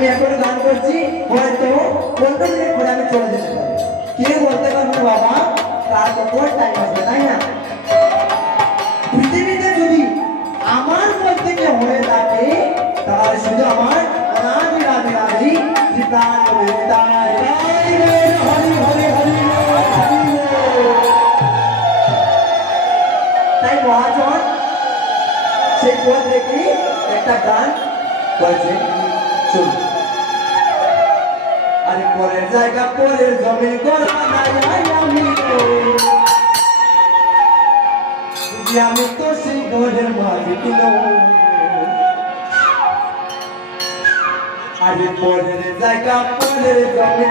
আমি এখন গান করছি, হয়তো 15 মিনিট পরে আমি চলে যেতে পারি। কে বলতে পারবো বাবা তার কখন টাইম আসবে, তাই না? পৃথিবীতে যদি আমার বলতে কেউ হয়ে থাকে তাহলে শুধু আমার অনাদি রাধে রাধে শ্রীপ্রাণ গোবিন্দায় হরি হরি হরি। তাই মহাজন সেই পথ দেখি একটা গান করেছে, শুন। আরে পরের জায়গা পরের জমি করা নাই আমি আমি তো সেই ঘরের মালিক নই। আরে পরের জায়গা পরের জমি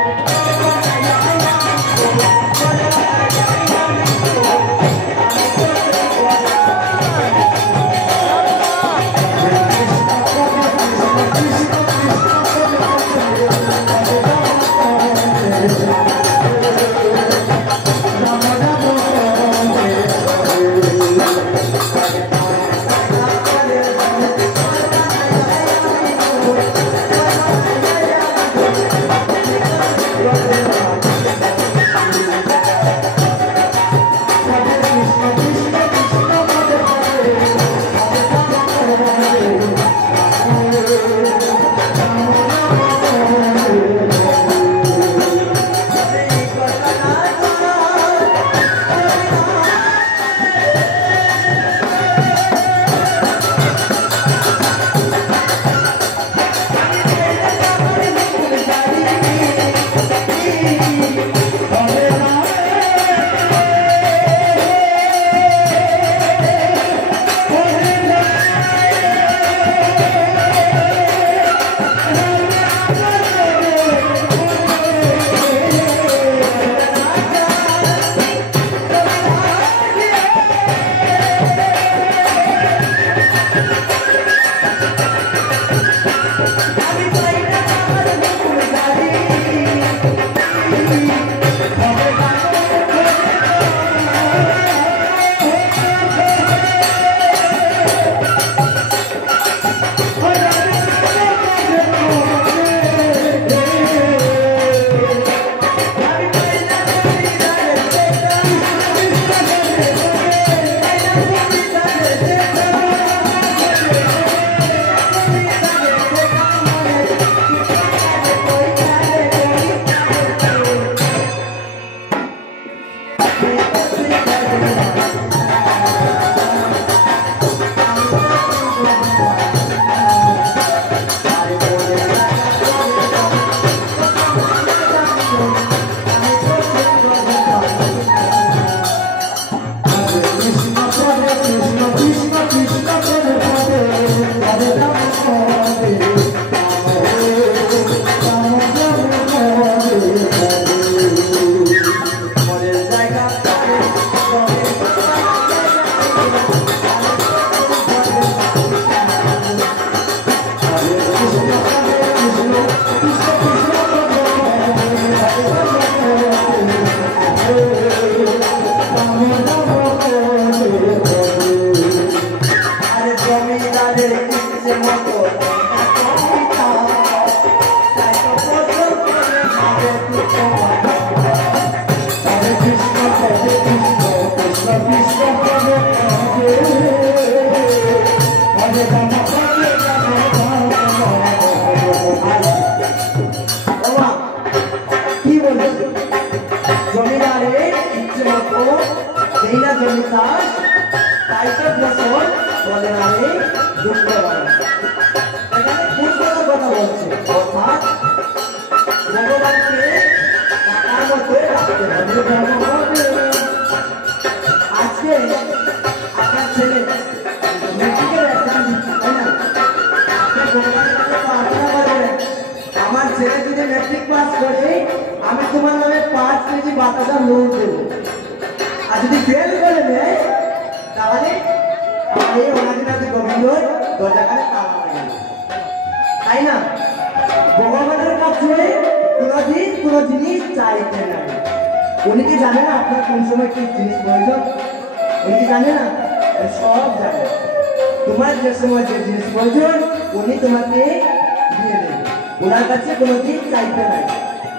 ওনার কাছে কোনোদিন চাইতে নাই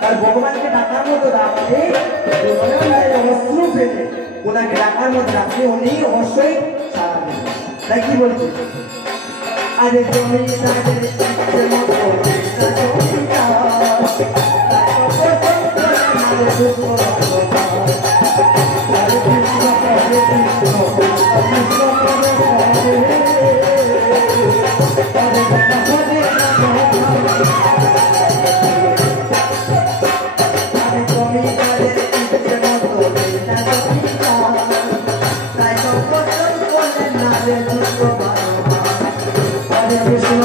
তার ভগবানকে ডাকার মতো রাখতে অশ্রু ফেলে ওনাকে ডাকার মতো রাখতে উনি অবশ্যই সারা দেবেন তাই কি বলছি আরে তুমি তাদের ইচ্ছে মতো Hare Krishna